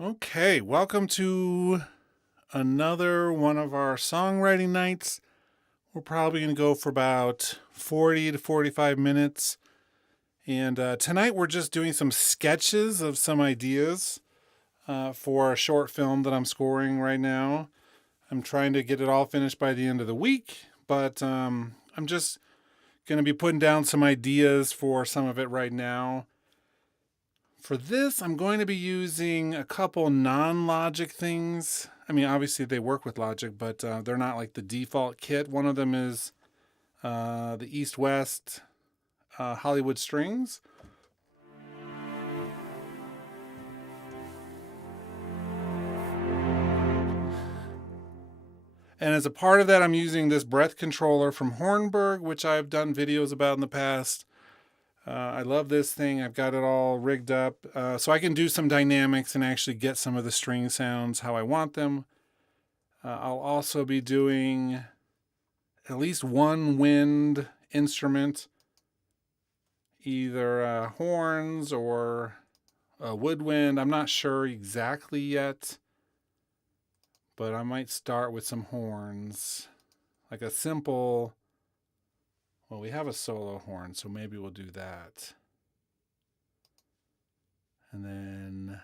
Okay, welcome to another one of our songwriting nights. We're probably going to go for about 40 to 45 minutes. And tonight we're just doing some sketches of some ideas for a short film that I'm scoring right now. I'm trying to get it all finished by the end of the week, but I'm just going to be putting down some ideas for some of it right now. For this, I'm going to be using a couple non-Logic things. I mean, obviously they work with Logic, but they're not like the default kit. One of them is the East-West Hollywood strings. And as a part of that, I'm using this breath controller from Hornberg, which I've done videos about in the past. I love this thing. I've got it all rigged up so I can do some dynamics and actually get some of the string sounds how I want them. I'll also be doing at least one wind instrument, either horns or a woodwind. I'm not sure exactly yet, but I might start with some horns, like a simple. Well, we have a solo horn, so maybe we'll do that. And then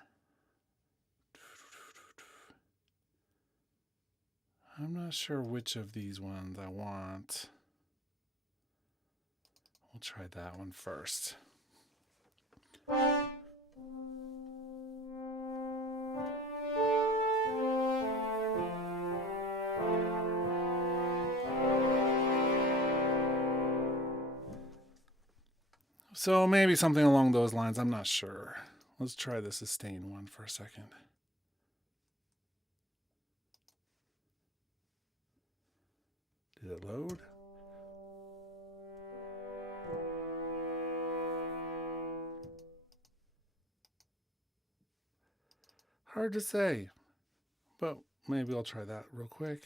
I'm not sure which of these ones I want. We'll try that one first. So maybe something along those lines. I'm not sure. Let's try the sustain one for a second. Did it load? Hard to say, but maybe I'll try that real quick.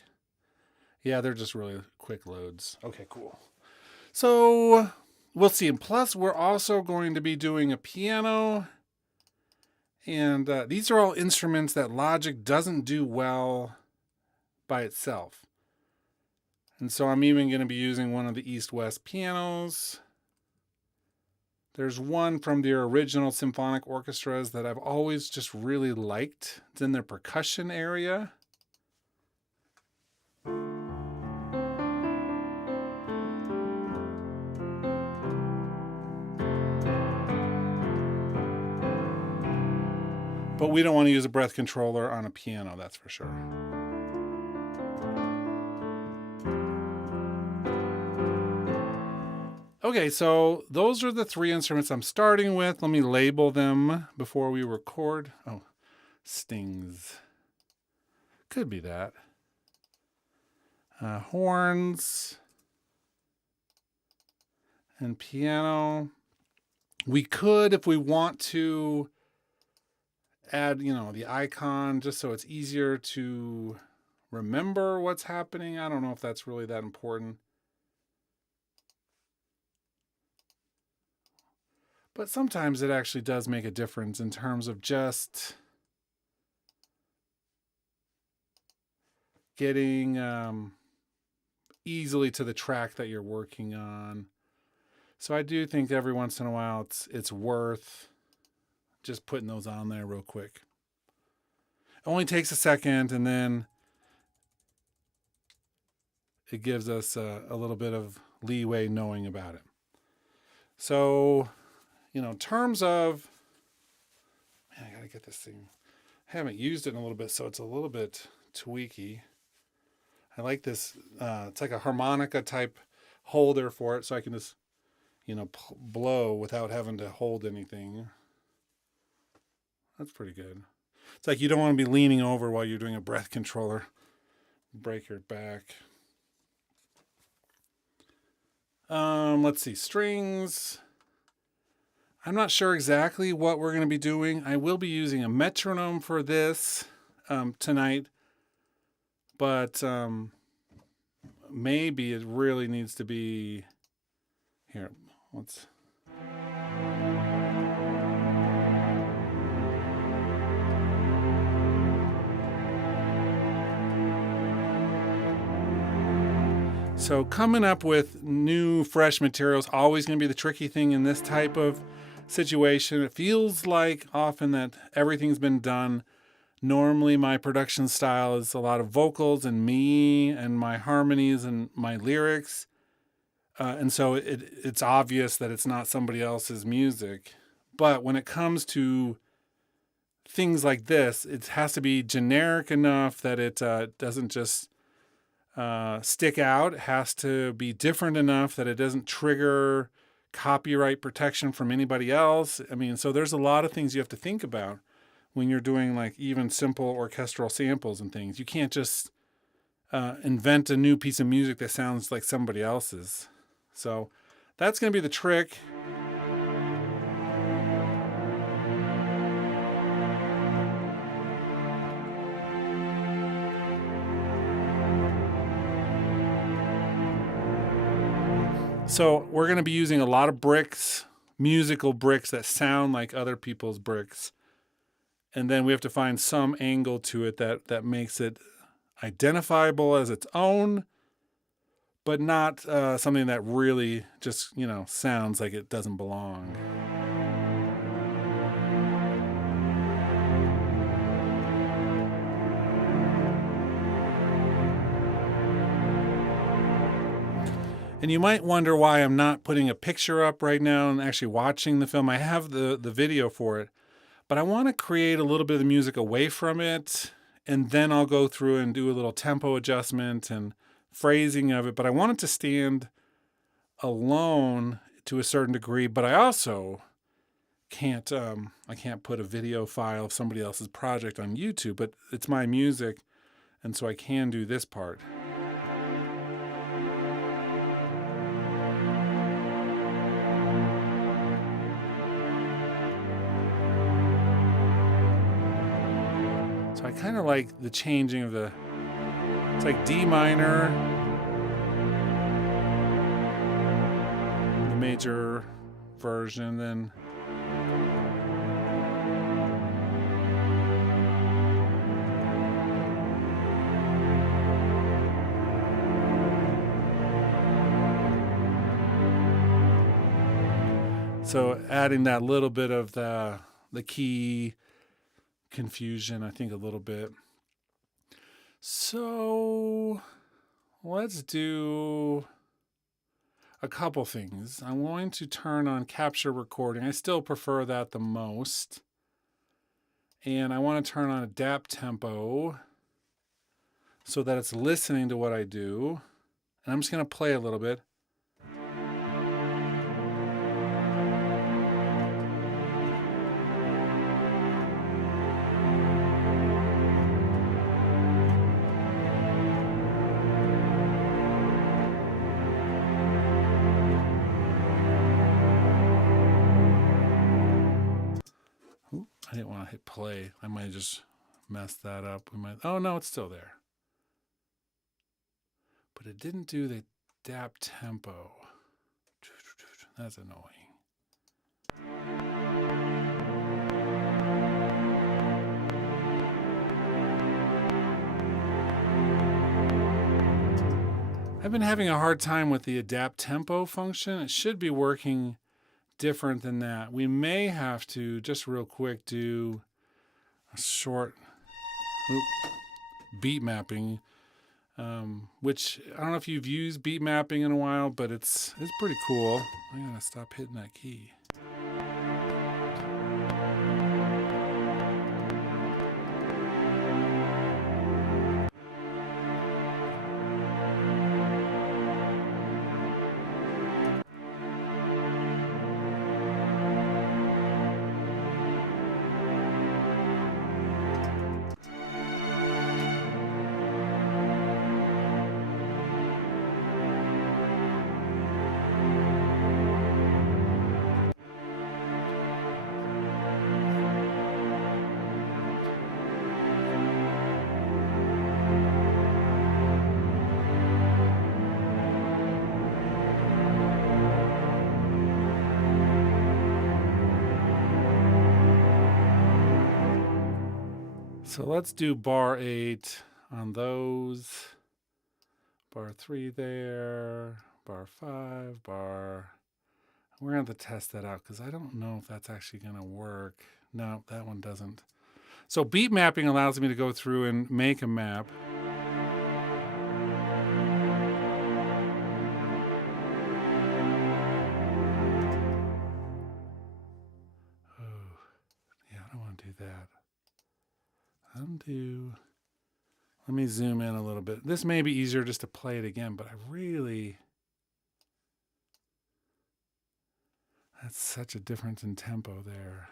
Yeah, they're just really quick loads. Okay, cool. So we'll see. And plus, we're also going to be doing a piano. And these are all instruments that Logic doesn't do well by itself. And so I'm even going to be using one of the East-West pianos. There's one from their original symphonic orchestras that I've always just really liked. It's in their percussion area. But we don't want to use a breath controller on a piano, that's for sure. Okay, so those are the three instruments I'm starting with. Let me label them before we record. Oh, stings. Could be that. Horns and piano. We could, if we want to, add, the icon just so it's easier to remember what's happening. I don't know if that's really that important. But sometimes it actually does make a difference in terms of just getting easily to the track that you're working on. So I do think every once in a while it's worth just putting those on there real quick. It only takes a second, and then it gives us a little bit of leeway knowing about it. So, in terms of, man, I gotta get this thing. I haven't used it in a little bit, so it's a little bit tweaky. I like this. It's like a harmonica type holder for it, so I can just, blow without having to hold anything. That's pretty good. It's like you don't want to be leaning over while you're doing a breath controller. Break your back. Let's see. Strings. I'm not sure exactly what we're going to be doing. I will be using a metronome for this tonight. But maybe it really needs to be... Here, let's... So coming up with new, fresh material is always going to be the tricky thing in this type of situation. It feels like often that everything's been done. Normally my production style is a lot of vocals and me and my harmonies and my lyrics. And so it's obvious that it's not somebody else's music. But when it comes to things like this, it has to be generic enough that it doesn't just stick out. It has to be different enough that it doesn't trigger copyright protection from anybody else. I mean, so there's a lot of things you have to think about when you're doing like even simple orchestral samples and things. You can't just invent a new piece of music that sounds like somebody else's. So that's going to be the trick. So we're going to be using a lot of bricks, musical bricks that sound like other people's bricks. And then we have to find some angle to it that makes it identifiable as its own, but not something that really just, sounds like it doesn't belong. And you might wonder why I'm not putting a picture up right now and actually watching the film. I have the video for it, but I want to create a little bit of the music away from it, and then I'll go through and do a little tempo adjustment and phrasing of it. But I want it to stand alone to a certain degree, but I also can't put a video file of somebody else's project on YouTube, but it's my music, and so I can do this part. So I kind of like the changing of it's like D minor, the major version, then so adding that little bit of the key confusion, I think, a little bit. So let's do a couple things. I'm going to turn on capture recording. I still prefer that the most. And I want to turn on adapt tempo so that it's listening to what I do. And I'm just going to play a little bit. I didn't want to hit play. I might have just messed that up. Oh no, it's still there. But it didn't do the adapt tempo. That's annoying. I've been having a hard time with the adapt tempo function. It should be working different than that. We may have to just real quick do a short beat mapping, which I don't know if you've used beat mapping in a while, but it's pretty cool. I gotta stop hitting that key. So let's do bar 8 on those. bar 3 there, bar 5, bar. We're going to have to test that out because I don't know if that's actually going to work. No, that one doesn't. So beat mapping allows me to go through and make a map. Oh, yeah, I don't want to do that. Undo. Let me zoom in a little bit. This may be easier just to play it again, but I really... That's such a difference in tempo there.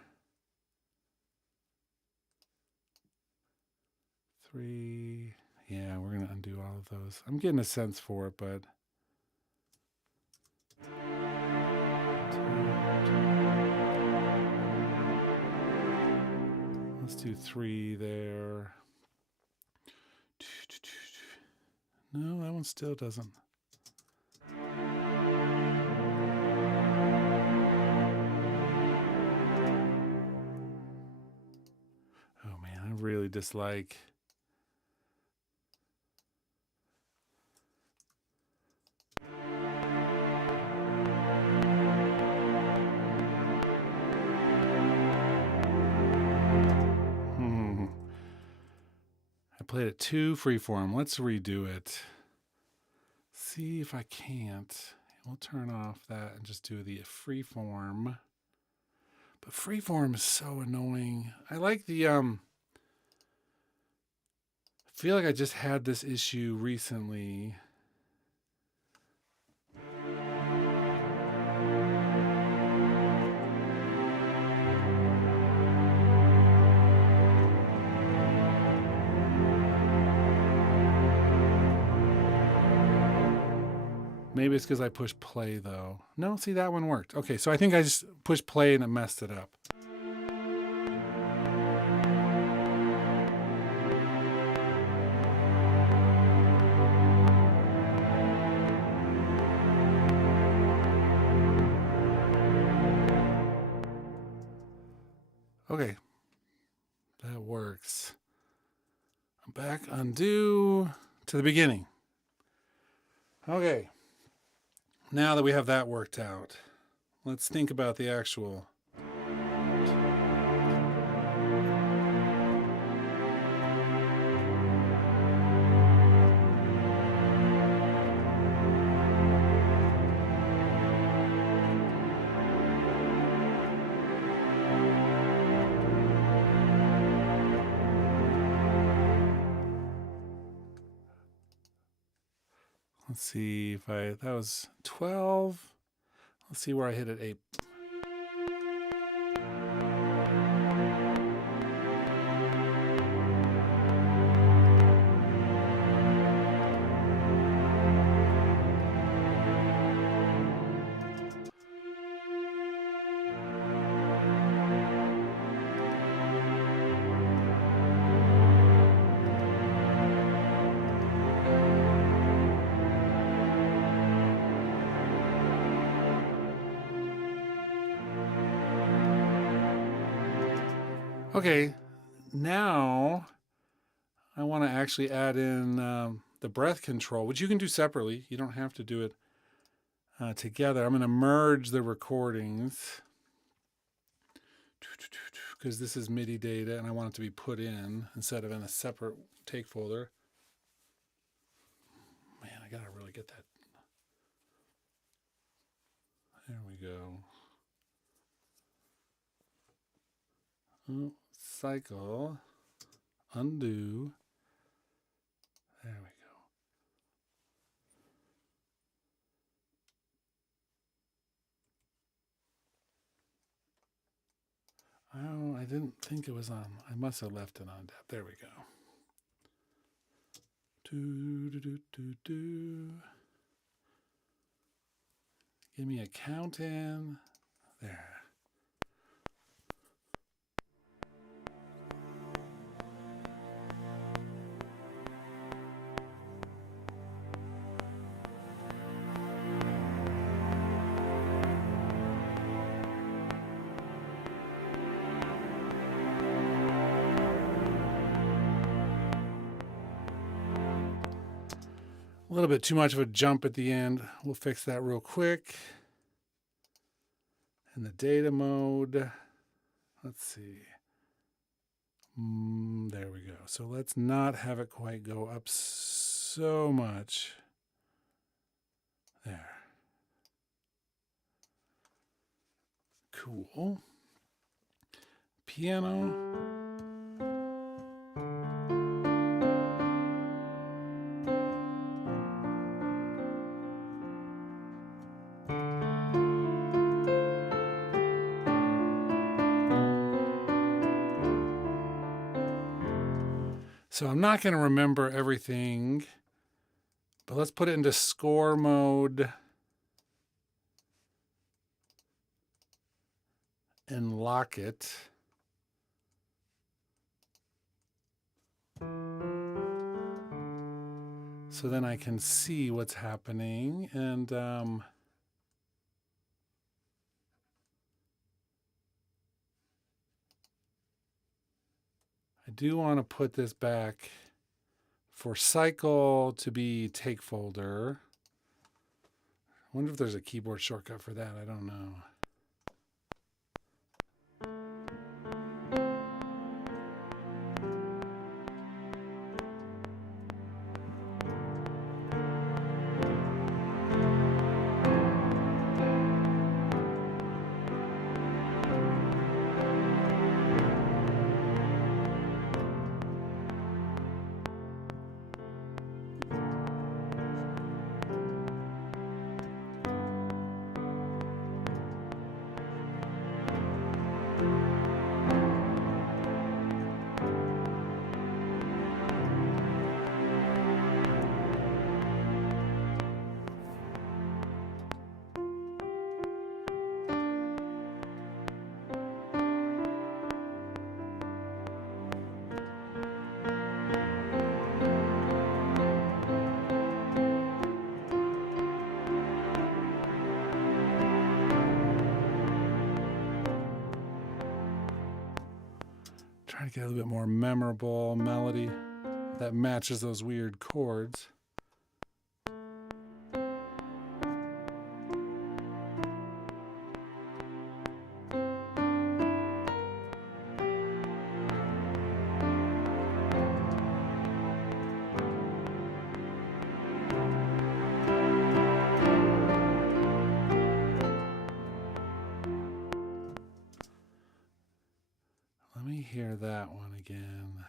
3. Yeah, we're going to undo all of those. I'm getting a sense for it, but... 2. Let's do 3 there. No, that one still doesn't. Oh man, I really dislike. I played it too freeform. Let's redo it. See if I can't. We'll turn off that and just do the freeform. But freeform is so annoying. I like the I feel like I just had this issue recently. Maybe it's because I pushed play though. No, see, that one worked. Okay, so I think I just pushed play and it messed it up. Okay, that works. I'm back, undo to the beginning. Okay. Now that we have that worked out, let's think about the actual. Let's see if that was 12. Let's see where I hit at 8. Okay, now I want to actually add in the breath control, which you can do separately. You don't have to do it together. I'm going to merge the recordings because this is MIDI data and I want it to be put in instead of in a separate take folder. Man, I got to really get that. There we go. Oh, cycle, undo. There we go. Oh, I didn't think it was on. I must have left it on. There we go. Give me a count in. There. A little bit too much of a jump at the end. We'll fix that real quick. In the data mode, let's see. There we go. So let's not have it quite go up so much. There. Cool. Piano. So I'm not going to remember everything, but let's put it into score mode and lock it. So then I can see what's happening. And I do want to put this back for cycle to be take folder. I wonder if there's a keyboard shortcut for that. I don't know. Trying to get a little bit more memorable melody that matches those weird chords. Let me hear that one again.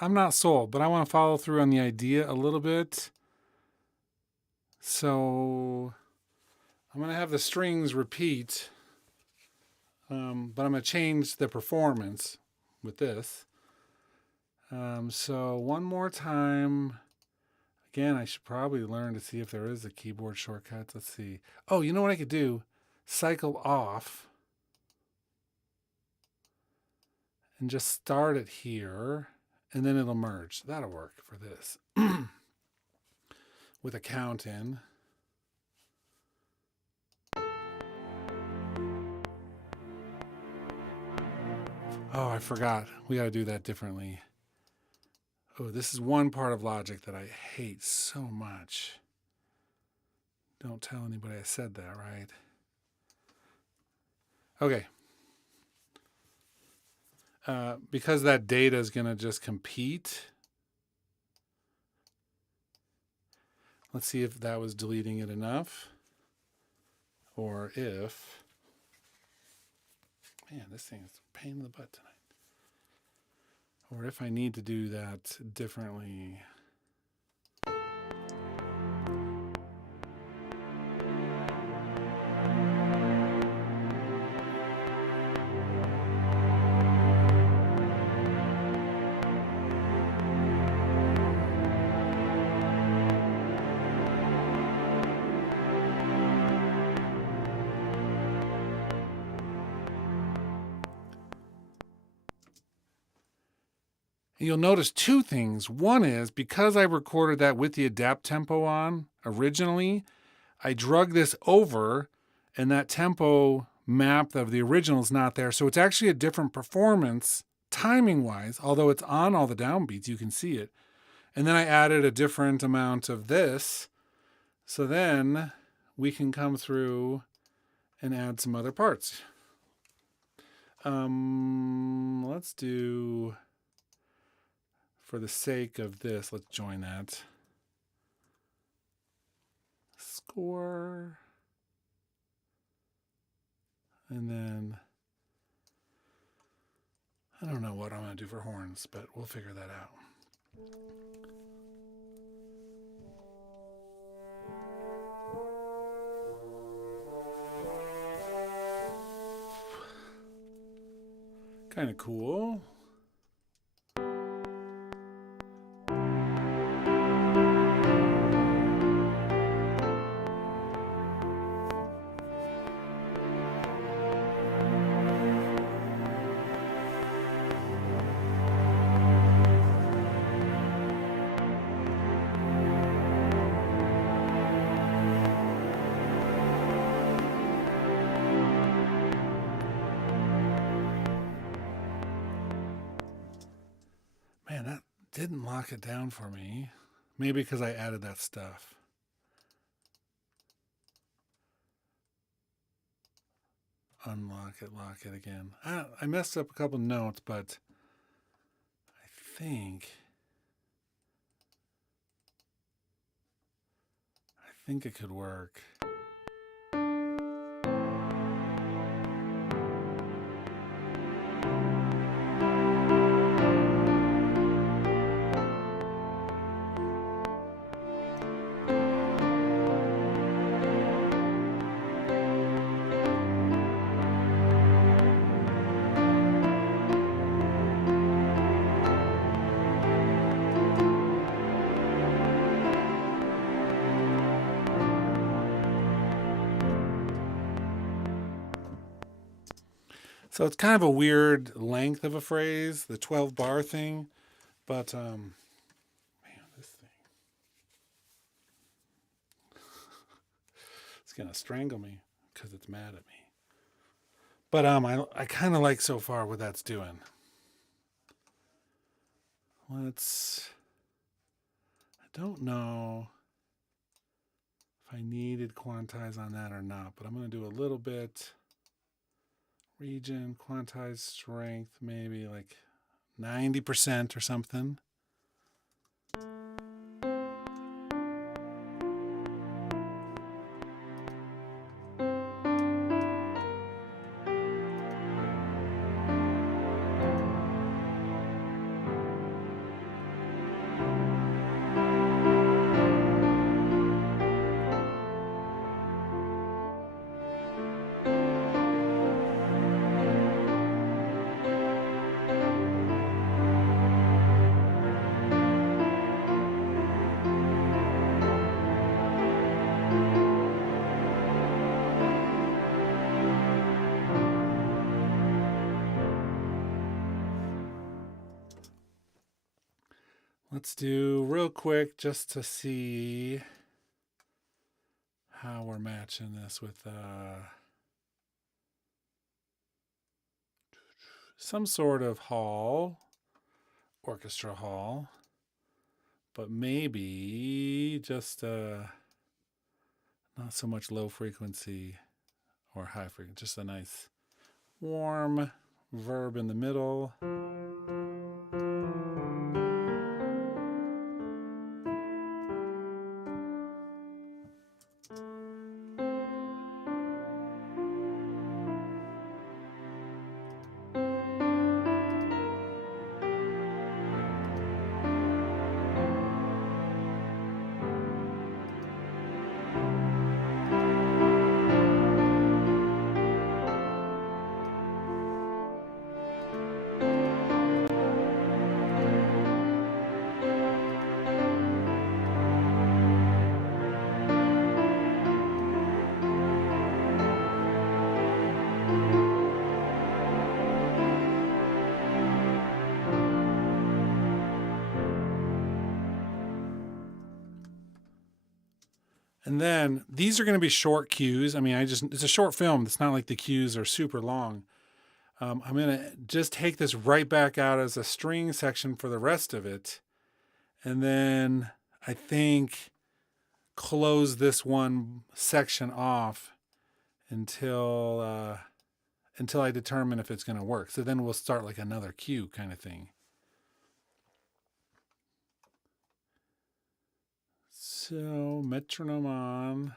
I'm not sold, but I want to follow through on the idea a little bit. So I'm going to have the strings repeat, but I'm going to change the performance with this. So one more time. Again, I should probably learn to see if there is a keyboard shortcut. Let's see. Oh, you know what I could do? Cycle off and just start it here, and then it'll merge. That'll work for this. With a count in. Oh, I forgot. We got to do that differently. Oh, this is one part of Logic that I hate so much. Don't tell anybody I said that, right? Okay. Because that data is going to just compete. Let's see if that was deleting it enough. Or if... Man, this thing is a pain in the butt tonight. Or if I need to do that differently. You'll notice two things. One is because I recorded that with the adapt tempo on originally, I drug this over and that tempo map of the original is not there. So it's actually a different performance timing wise, although it's on all the downbeats, you can see it. And then I added a different amount of this. So then we can come through and add some other parts. Let's do... For the sake of this, let's join that. Score. And then, I don't know what I'm going to do for horns, but we'll figure that out. Kind of cool. Man, that didn't lock it down for me. Maybe because I added that stuff. Unlock it, lock it again. I messed up a couple notes, but I think it could work. So it's kind of a weird length of a phrase, the 12 bar thing, but man, this thing, it's going to strangle me because it's mad at me. But I kind of like so far what that's doing. I don't know if I needed quantize on that or not, but I'm going to do a little bit. Region, quantized strength, maybe like 90% or something. Let's do real quick just to see how we're matching this with some sort of hall, orchestra hall, but maybe just not so much low frequency or high frequency, just a nice warm verb in the middle. And then these are going to be short cues. I mean, it's a short film. It's not like the cues are super long. I'm going to just take this right back out as a string section for the rest of it. And then I think close this one section off until I determine if it's going to work. So then we'll start like another cue kind of thing. So metronome on.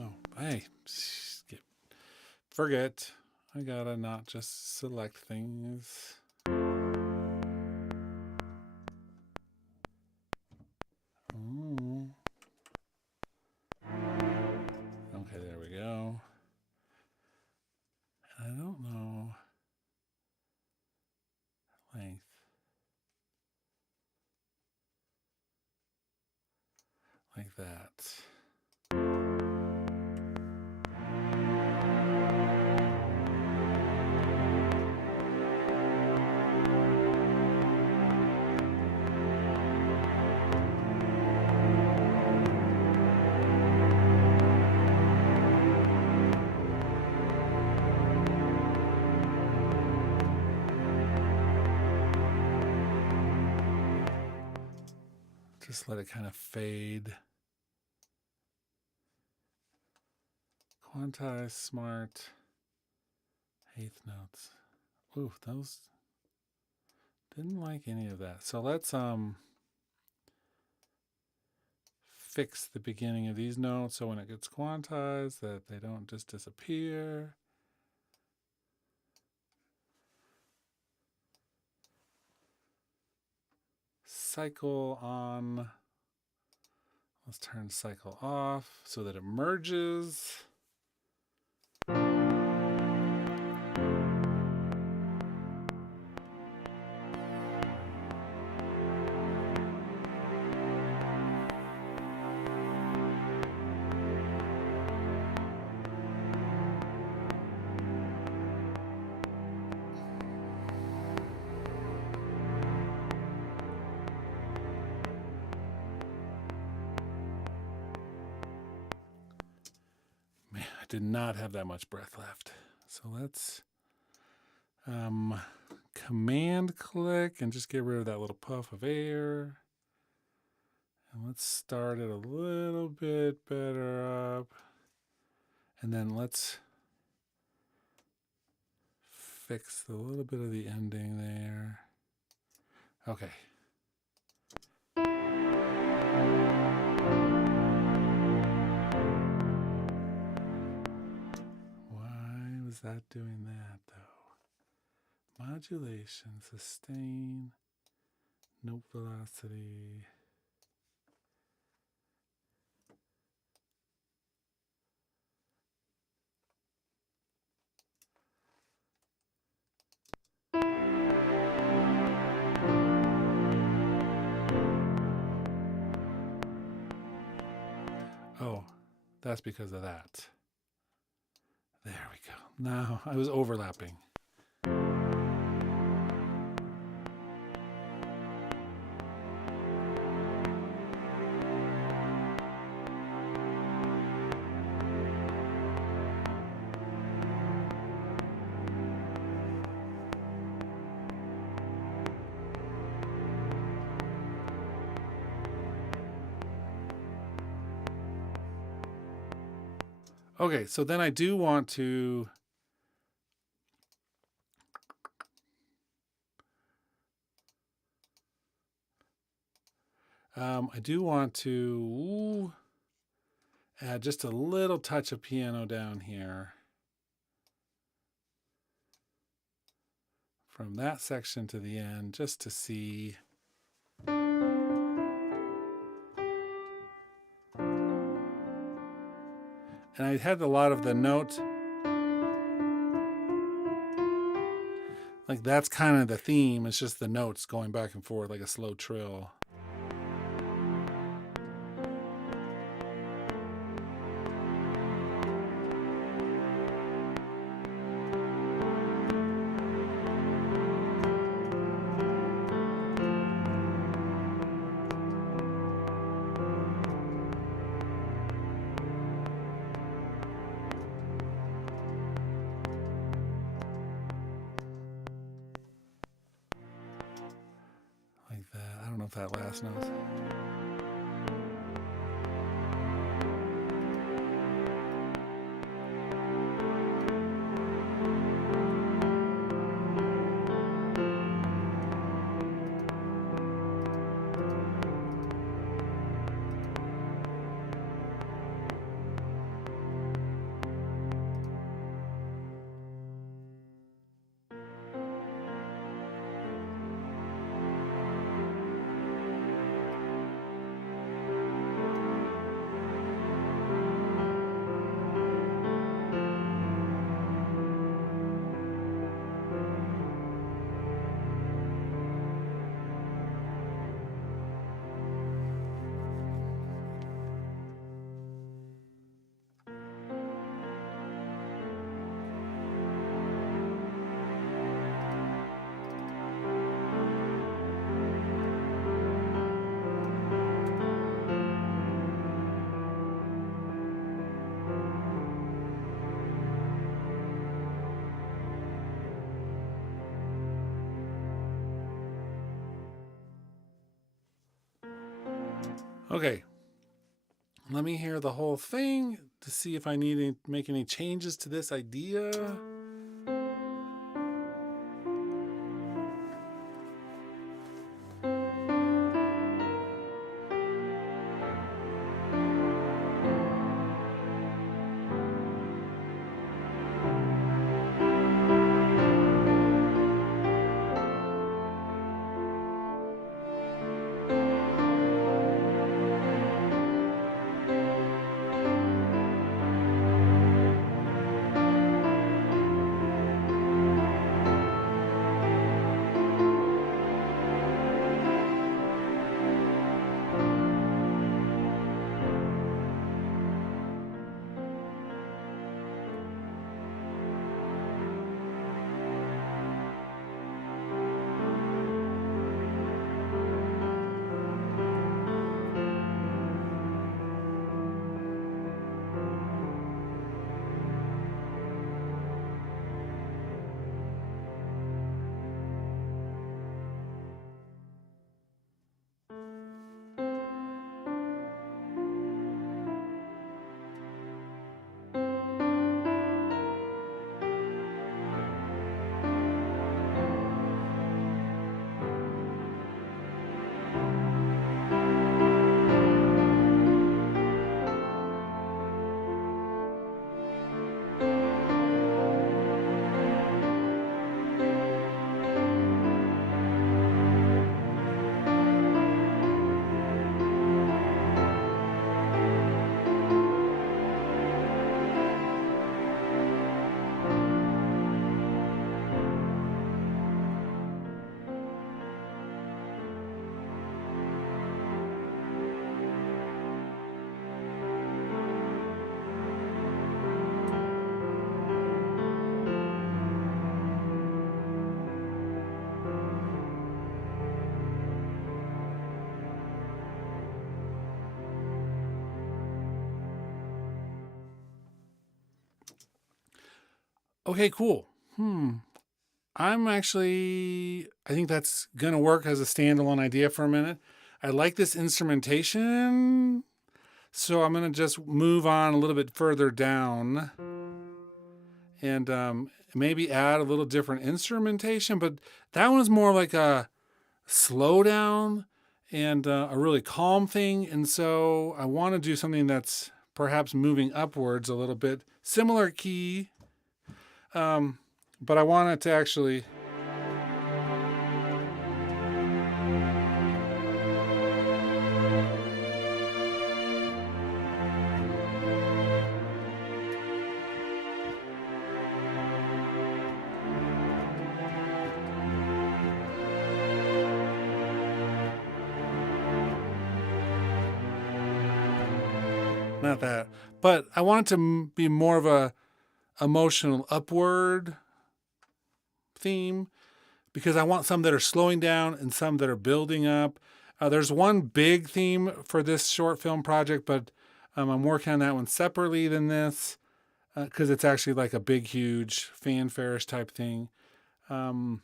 Oh, hey, forget. I gotta not just select things. Oh. Okay, there we go. I don't know. Length. Like that. Just let it kind of fade. Quantize, smart, eighth notes. Ooh, those didn't like any of that. So let's fix the beginning of these notes so when it gets quantized that they don't just disappear. Cycle on. Let's turn cycle off so that it merges. Did not have that much breath left. So let's command click and just get rid of that little puff of air. And let's start it a little bit better up. And then let's fix a little bit of the ending there. Okay. Is that doing that though? Modulation, sustain, note velocity. Oh, that's because of that. There we go. Now I was overlapping. Okay, so then I do want to add just a little touch of piano down here from that section to the end, just to see. And I had a lot of the notes. Like that's kind of the theme. It's just the notes going back and forth like a slow trill. Like that. I don't know if that last note. Okay, let me hear the whole thing to see if I need to make any changes to this idea. Okay, cool. I think that's going to work as a standalone idea for a minute. I like this instrumentation. So I'm going to just move on a little bit further down and maybe add a little different instrumentation. But that one's more like a slow down and a really calm thing. And so I want to do something that's perhaps moving upwards a little bit, similar key, but I want it to actually. Not that, but I want it to be more of a emotional upward theme because I want some that are slowing down and some that are building up. There's one big theme for this short film project, but I'm working on that one separately than this because it's actually like a big, huge fanfare-ish type thing. So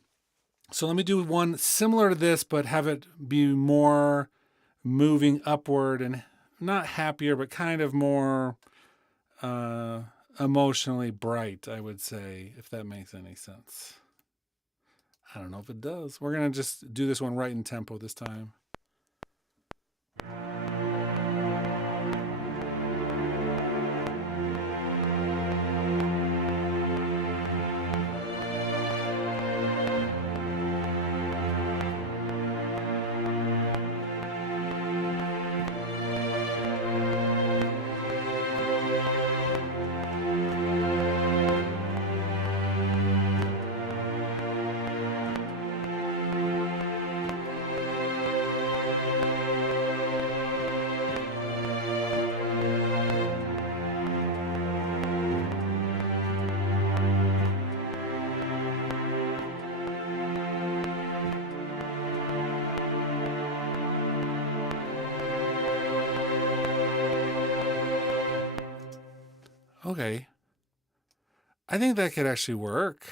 let me do one similar to this, but have it be more moving upward and not happier, but kind of more emotionally bright, I would say, if that makes any sense. I don't know if it does. We're going to just do this one right in tempo this time. Okay. I think that could actually work.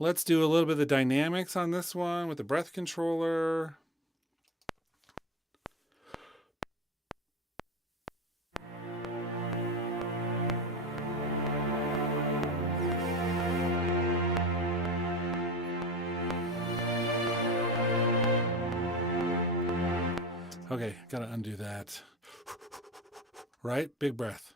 Let's do a little bit of the dynamics on this one with the breath controller. Okay, gotta undo that. Right? Big breath.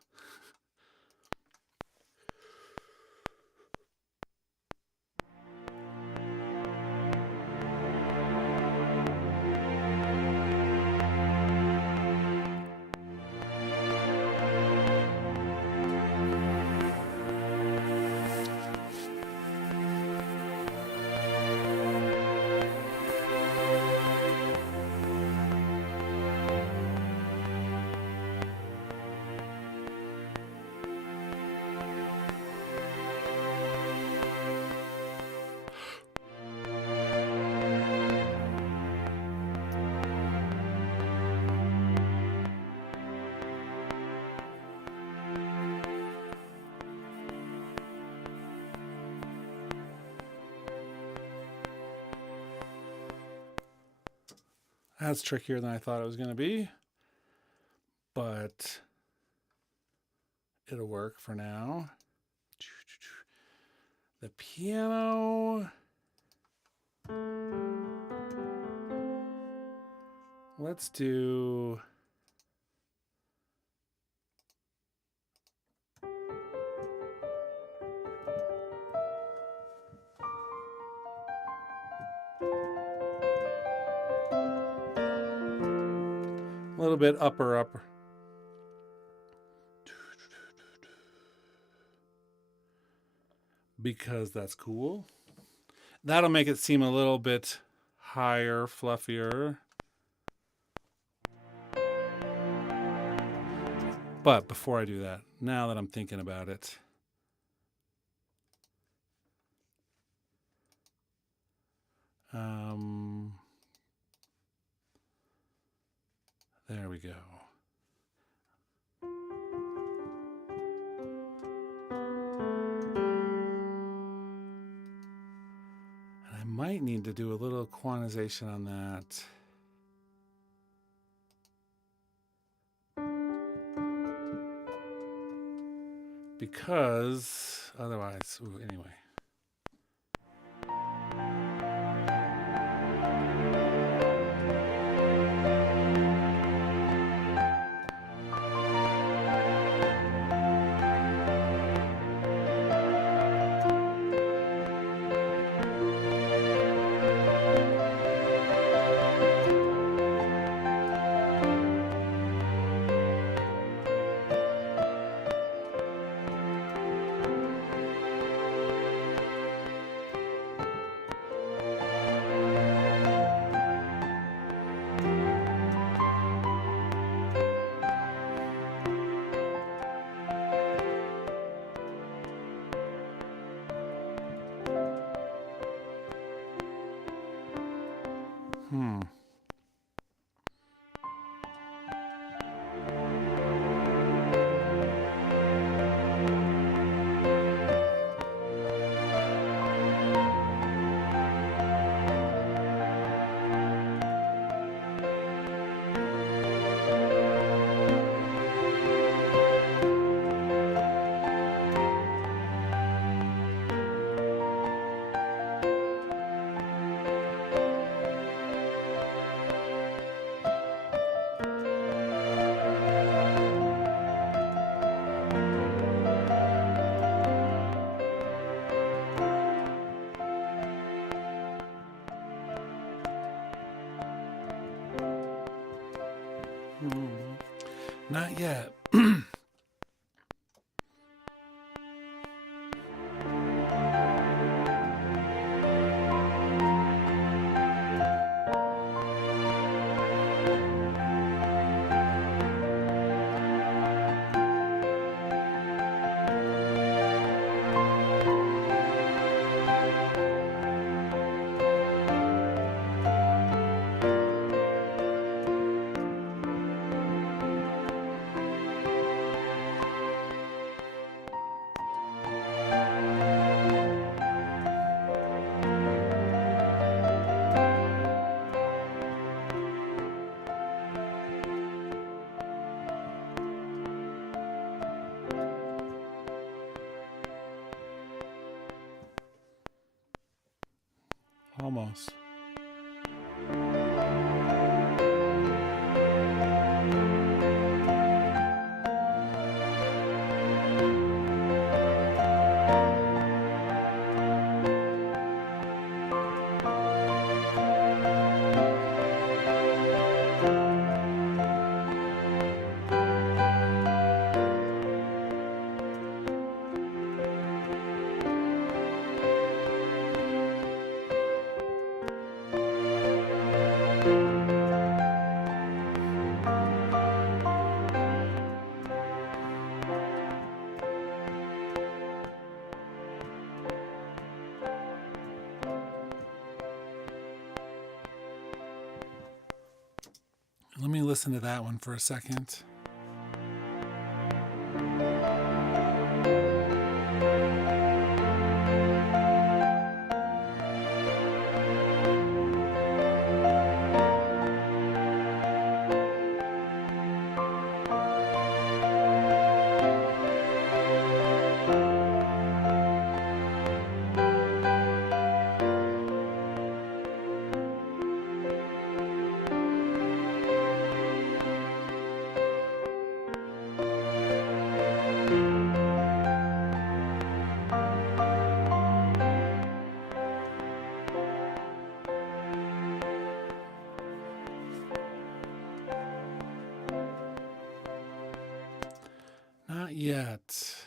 That's trickier than I thought it was going to be, but it'll work for now. The piano. Let's do. A little bit upper. Because that's cool. That'll make it seem a little bit higher, fluffier. But before I do that, now that I'm thinking about it, there we go. And I might need to do a little quantization on that. because otherwise, anyway. Not yet. Almost. Let me listen to that one for a second. Not yet.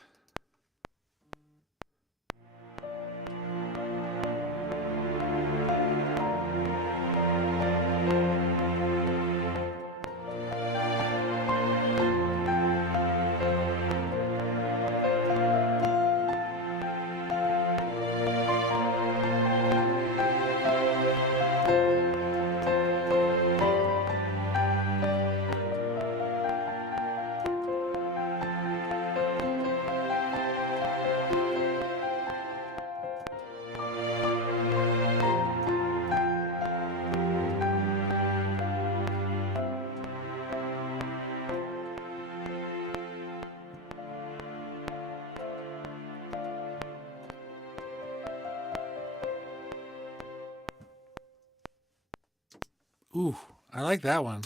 Ooh, I like that one.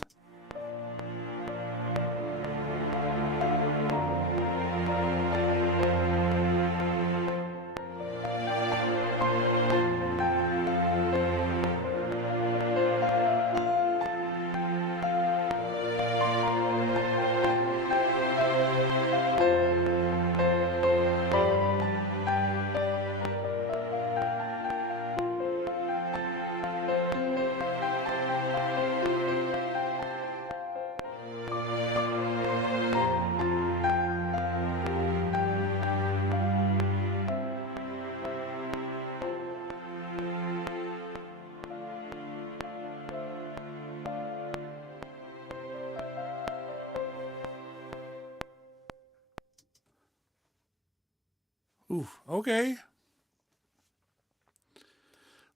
Ooh, okay.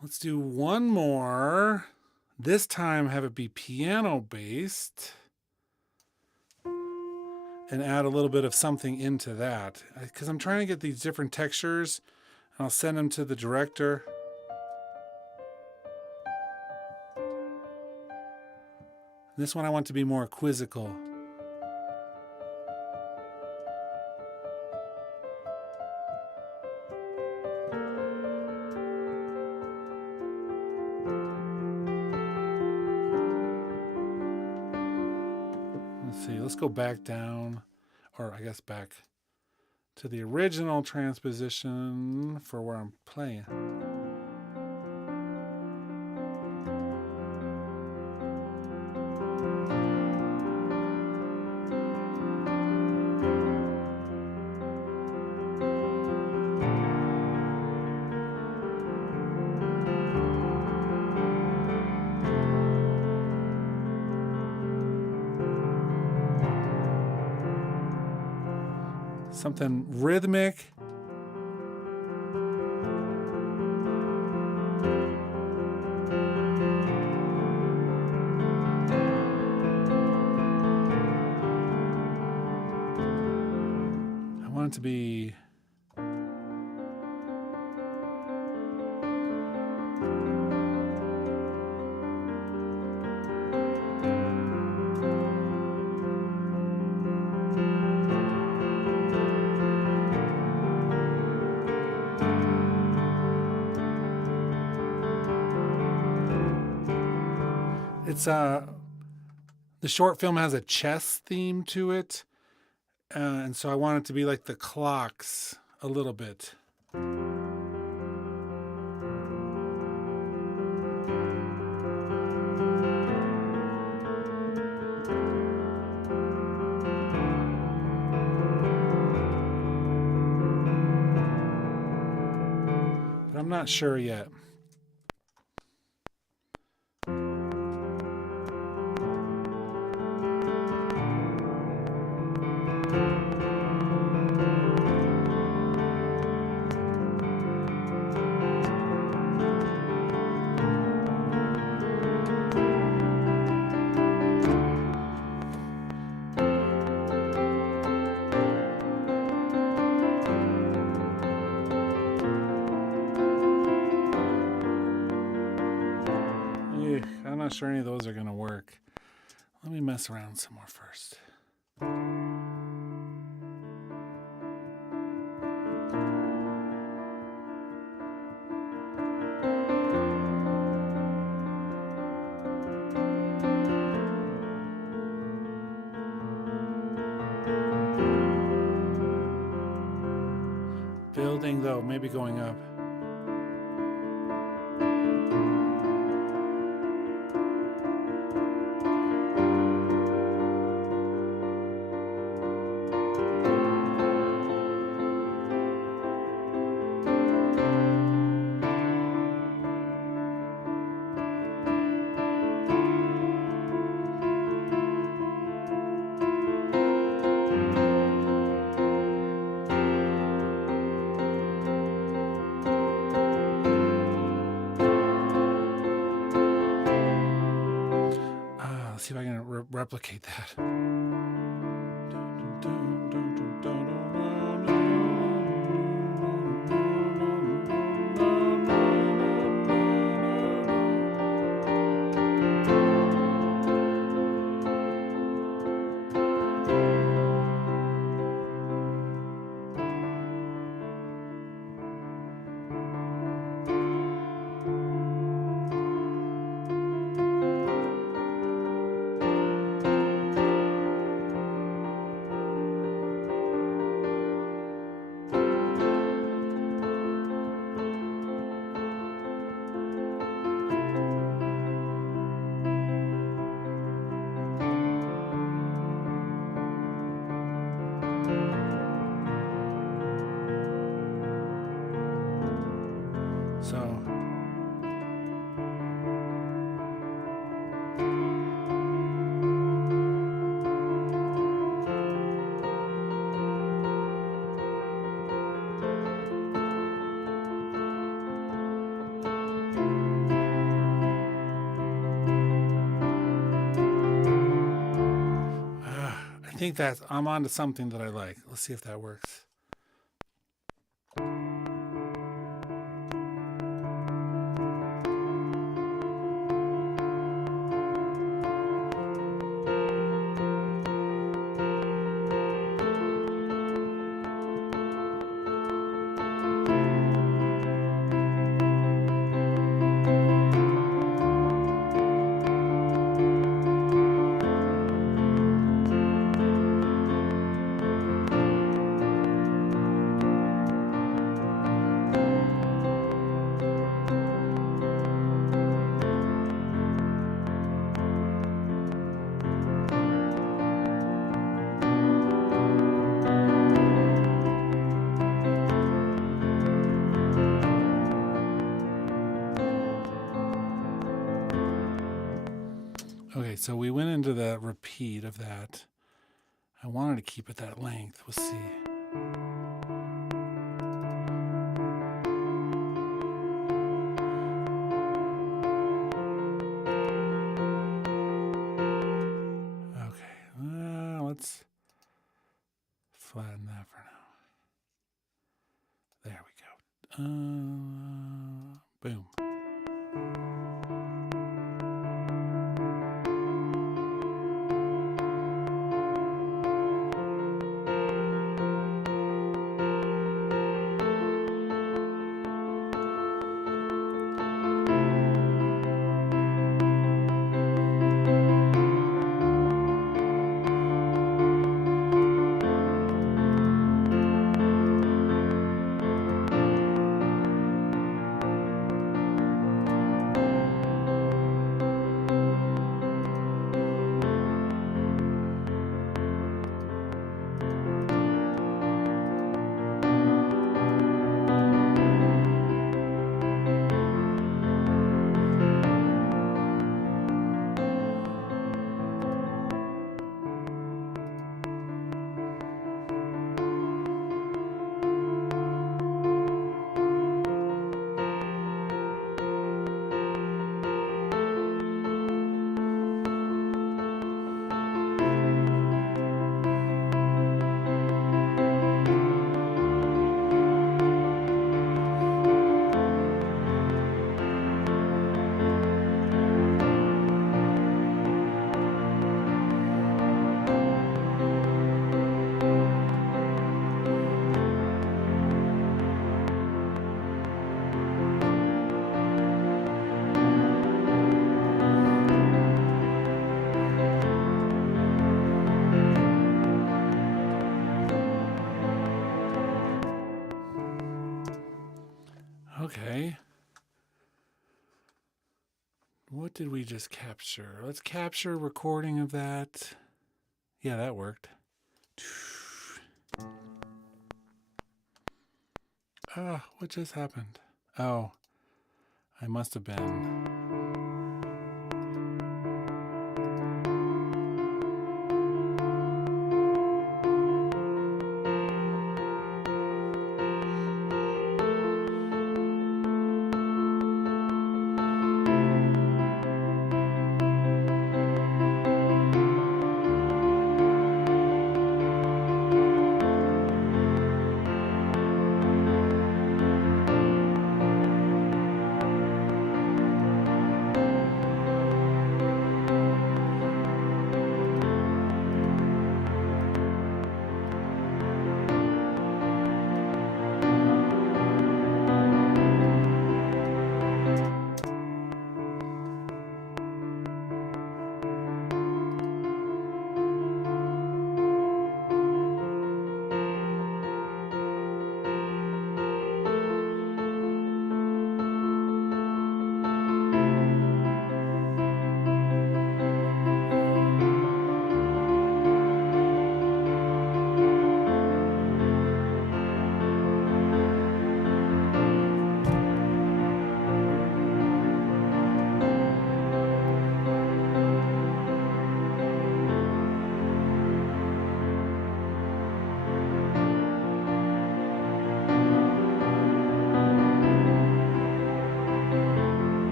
Let's do one more. This time have it be piano based and add a little bit of something into that. Because I'm trying to get these different textures and I'll send them to the director. This one I want to be more quizzical. Let's see, let's go back down, or I guess back to the original transposition for where I'm playing. Something rhythmic. I want it to be it's the short film has a chess theme to it, and so I want it to be like the clocks a little bit. But I'm not sure yet. I'm not sure any of those are going to work. Let me mess around some more first. Building though, maybe going up. See if I can replicate that. I think I'm onto something that I like. Let's see if that works. Okay, so we went into the repeat of that. I wanted to keep it that length. We'll see. Okay, let's flatten that for now. There we go. Boom. Okay. What did we just capture? Let's capture a recording of that. Yeah, that worked. What just happened? Oh, I must have been...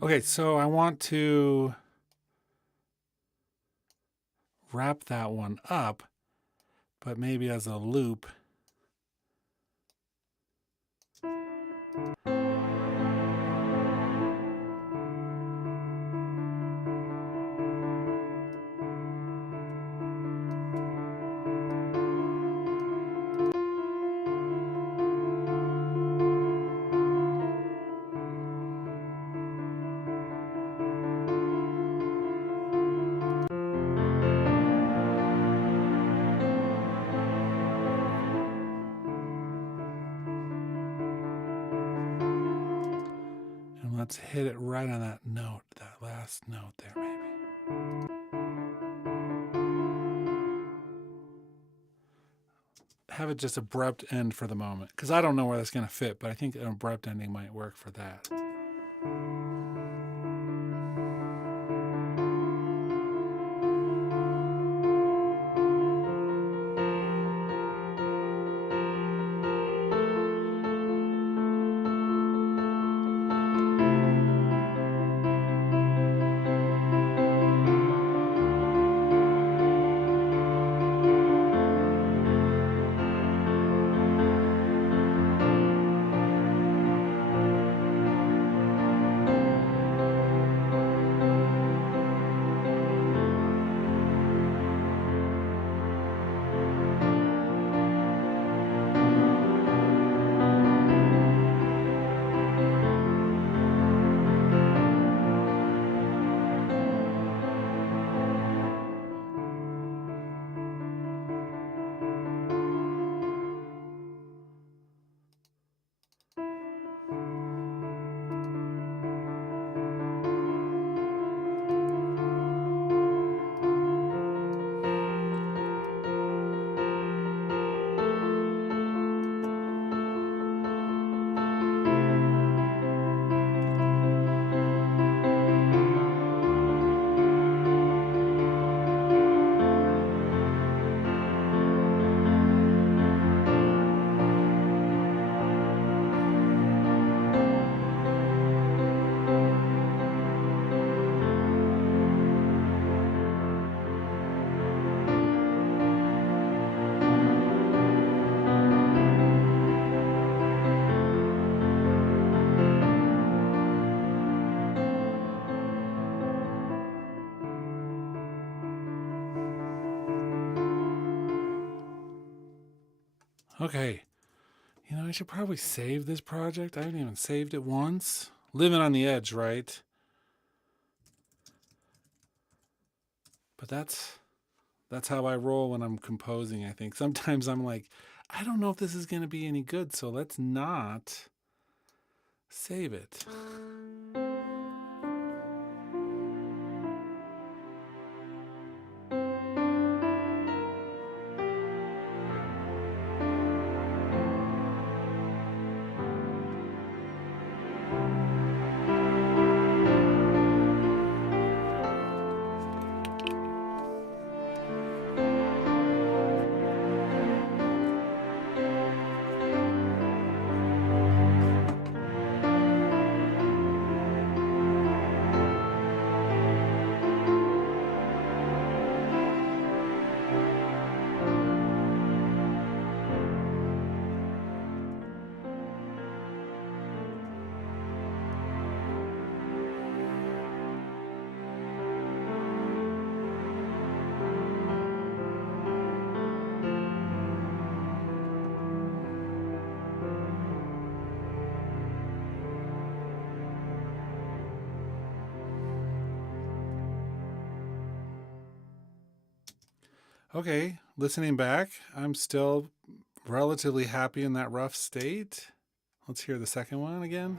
Okay, so I want to wrap that one up, but maybe as a loop. And let's hit it right on that note, that last note there, maybe. Have it just abrupt end for the moment, because I don't know where that's going to fit, but I think an abrupt ending might work for that. Okay, I should probably save this project. I haven't even saved it once. Living on the edge, right? But that's how I roll when I'm composing, I think. Sometimes I'm like, I don't know if this is going to be any good, so let's not save it. Okay, listening back, I'm still relatively happy in that rough state. Let's hear the second one again.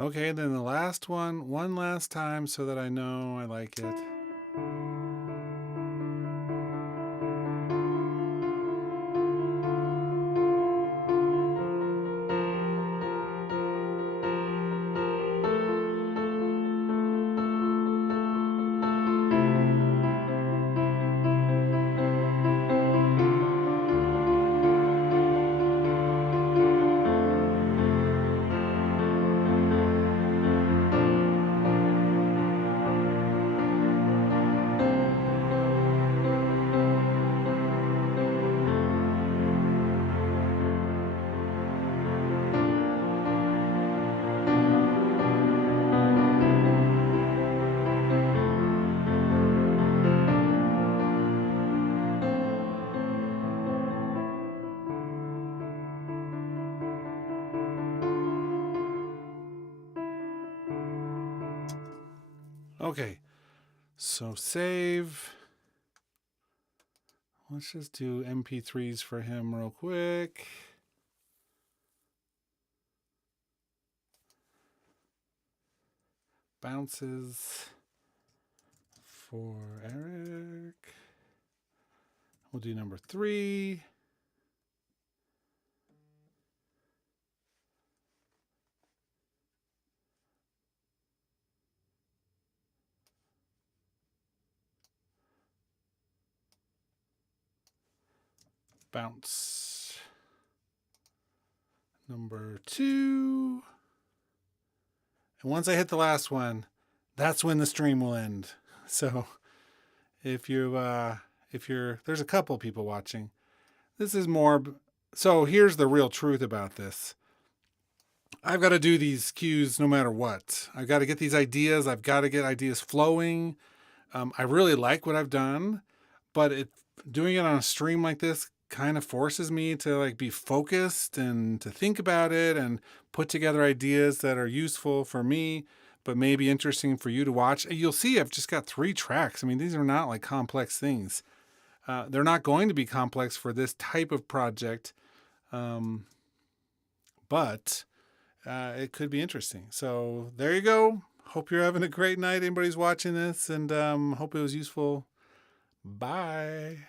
Okay, then the last one last time so that I know I like it. Okay, so save. Let's just do MP3s for him real quick. Bounces for Eric. We'll do number 3. Bounce. Number 2. And once I hit the last one, that's when the stream will end. So if you're, there's a couple people watching. This is more, so here's the real truth about this. I've got to do these cues no matter what. I've got to get these ideas. I've got to get ideas flowing. I really like what I've done, but doing it on a stream like this kind of forces me to like be focused and to think about it and put together ideas that are useful for me, but maybe interesting for you to watch. You'll see I've just got 3 tracks. I mean, these are not like complex things. They're not going to be complex for this type of project, but it could be interesting. So there you go. Hope you're having a great night. Anybody's watching this, and hope it was useful. Bye.